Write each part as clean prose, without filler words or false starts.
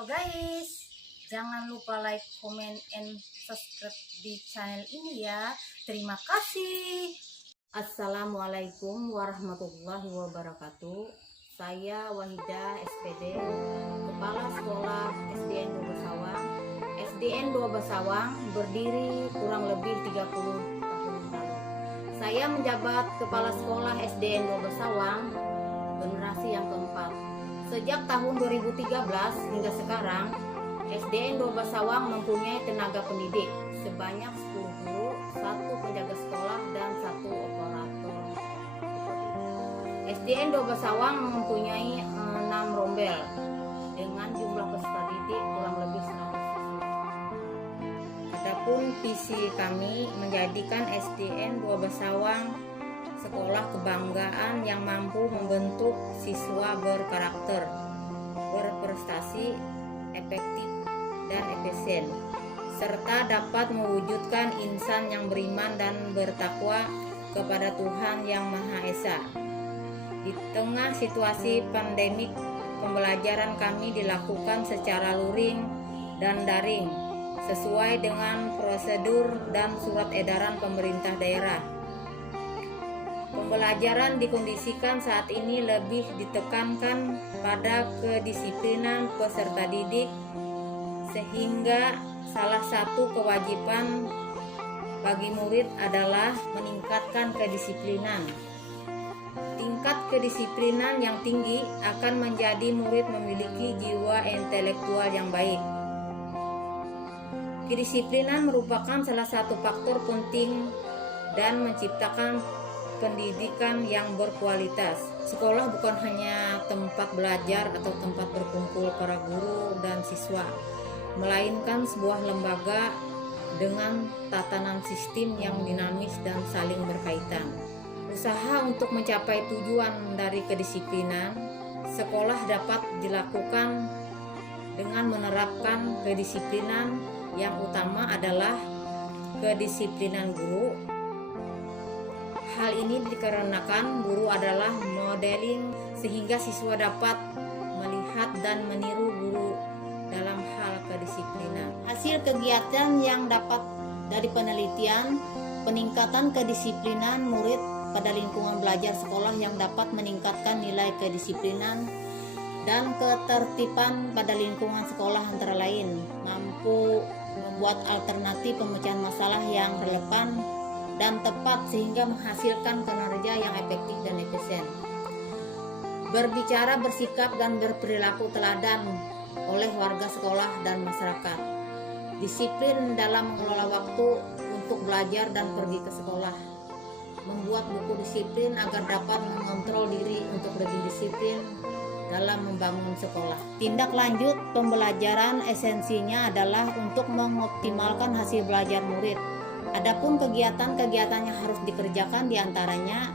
Halo guys, jangan lupa like, comment, and subscribe di channel ini ya. Terima kasih. Assalamualaikum warahmatullahi wabarakatuh. Saya Wahida SPD, Kepala Sekolah SDN 2 Basawang. SDN 2 Basawang berdiri kurang lebih 30 tahun lalu. Saya menjabat Kepala Sekolah SDN 2 Basawang generasi yang keempat. Sejak tahun 2013 hingga sekarang, SDN 2 Basawang mempunyai tenaga pendidik sebanyak 10 guru, 1 penjaga sekolah, dan 1 operator. SDN 2 Basawang mempunyai 6 rombel dengan jumlah peserta didik kurang lebih 100 siswa. Adapun visi kami menjadikan SDN 2 Basawang sekolah kebanggaan yang mampu membentuk siswa berkarakter, berprestasi, efektif, dan efisien, serta dapat mewujudkan insan yang beriman dan bertakwa kepada Tuhan Yang Maha Esa. Di tengah situasi pandemik, pembelajaran kami dilakukan secara luring dan daring, sesuai dengan prosedur dan surat edaran pemerintah daerah. Pembelajaran dikondisikan saat ini lebih ditekankan pada kedisiplinan peserta didik, sehingga salah satu kewajiban bagi murid adalah meningkatkan kedisiplinan. Tingkat kedisiplinan yang tinggi akan menjadi murid memiliki jiwa intelektual yang baik. Kedisiplinan merupakan salah satu faktor penting dan menciptakan pendidikan yang berkualitas. Sekolah bukan hanya tempat belajar atau tempat berkumpul para guru dan siswa, melainkan sebuah lembaga dengan tatanan sistem yang dinamis dan saling berkaitan. Usaha untuk mencapai tujuan dari kedisiplinan sekolah dapat dilakukan dengan menerapkan kedisiplinan yang utama adalah kedisiplinan guru. Hal ini dikarenakan guru adalah modeling sehingga siswa dapat melihat dan meniru guru dalam hal kedisiplinan. Hasil kegiatan yang dapat dari penelitian, peningkatan kedisiplinan murid pada lingkungan belajar sekolah yang dapat meningkatkan nilai kedisiplinan dan ketertiban pada lingkungan sekolah antara lain mampu membuat alternatif pemecahan masalah yang relevan dan tepat sehingga menghasilkan kinerja yang efektif dan efisien. Berbicara, bersikap, dan berperilaku teladan oleh warga sekolah dan masyarakat. Disiplin dalam mengelola waktu untuk belajar dan pergi ke sekolah. Membuat buku disiplin agar dapat mengontrol diri untuk lebih disiplin dalam membangun sekolah. Tindak lanjut pembelajaran esensinya adalah untuk mengoptimalkan hasil belajar murid. Adapun kegiatan-kegiatan yang harus dikerjakan diantaranya: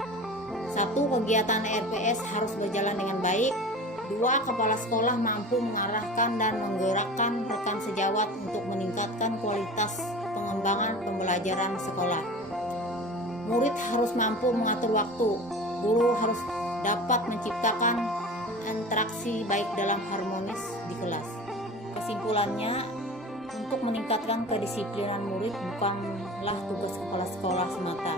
1. Kegiatan RPS harus berjalan dengan baik. 2. Kepala sekolah mampu mengarahkan dan menggerakkan rekan sejawat untuk meningkatkan kualitas pengembangan pembelajaran sekolah. Murid harus mampu mengatur waktu. Guru harus dapat menciptakan interaksi baik dalam harmonis di kelas. Kesimpulannya, untuk meningkatkan kedisiplinan murid bukanlah tugas kepala sekolah semata,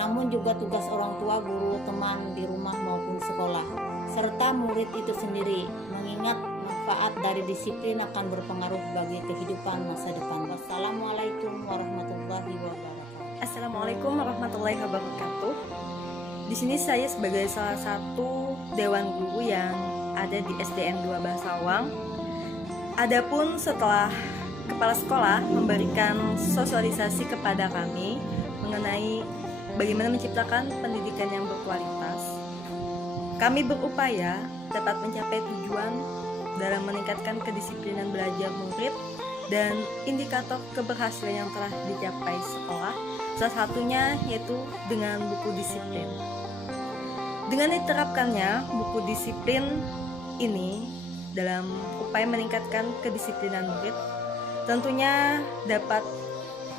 namun juga tugas orang tua, guru, teman di rumah maupun sekolah, serta murid itu sendiri, mengingat manfaat dari disiplin akan berpengaruh bagi kehidupan masa depan. Wassalamualaikum warahmatullahi wabarakatuh. Assalamualaikum warahmatullahi wabarakatuh. Di sini saya sebagai salah satu dewan guru yang ada di SDN 2 Basawang. Adapun setelah kepala sekolah memberikan sosialisasi kepada kami mengenai bagaimana menciptakan pendidikan yang berkualitas, kami berupaya dapat mencapai tujuan dalam meningkatkan kedisiplinan belajar murid dan indikator keberhasilan yang telah dicapai sekolah, salah satunya yaitu dengan buku disiplin. Dengan diterapkannya buku disiplin ini dalam upaya meningkatkan kedisiplinan murid, tentunya dapat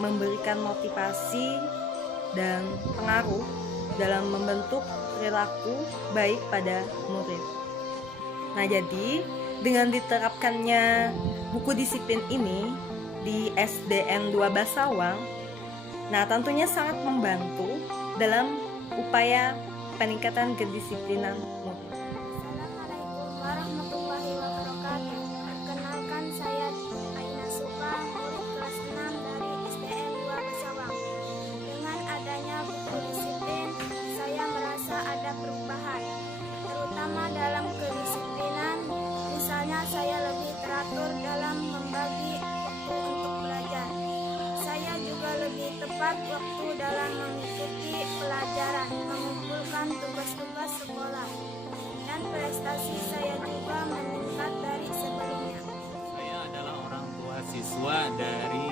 memberikan motivasi dan pengaruh dalam membentuk perilaku baik pada murid. Nah, jadi Dengan diterapkannya buku disiplin ini di SDN 2 Basawang, nah tentunya sangat membantu dalam upaya peningkatan kedisiplinan mutu. Assalamualaikum warahmatullahi wabarakatuh. Perkenalkan, saya Aina Supa, murid kelas 6 dari SDN 2 Basawang. Dengan adanya buku disiplin, saya merasa ada perubahan, terutama dalam kedisiplinan. Misalnya saya lebih teratur dalam membagi waktu untuk belajar. Saya juga lebih tepat waktu dalam mengikuti pelajaran, mengumpulkan tugas-tugas sekolah, dan prestasi saya juga meningkat dari sebelumnya. Saya adalah orang tua siswa dari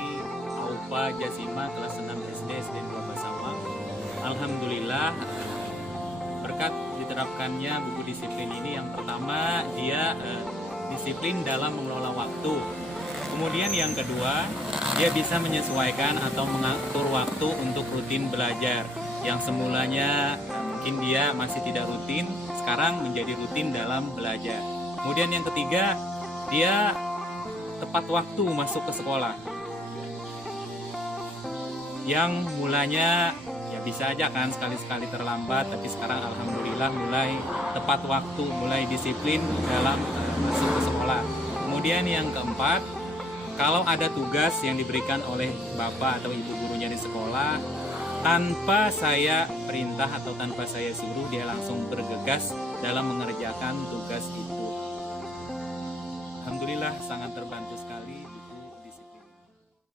AUPA Jasima kelas 6 SD SDN 2 Basawang. Alhamdulillah, berkat diterapkannya buku disiplin ini, yang pertama dia disiplin dalam mengelola waktu. Kemudian yang kedua, dia bisa menyesuaikan atau mengatur waktu untuk rutin belajar. Yang semulanya mungkin dia masih tidak rutin, sekarang menjadi rutin dalam belajar. Kemudian yang ketiga, dia tepat waktu masuk ke sekolah. Yang mulanya ya bisa aja kan sekali-sekali terlambat, tapi sekarang alhamdulillah mulai tepat waktu, mulai disiplin dalam masuk ke sekolah. Kemudian yang keempat, kalau ada tugas yang diberikan oleh bapak atau ibu gurunya di sekolah, tanpa saya perintah atau tanpa saya suruh, dia langsung bergegas dalam mengerjakan tugas itu. Alhamdulillah sangat terbantu sekali.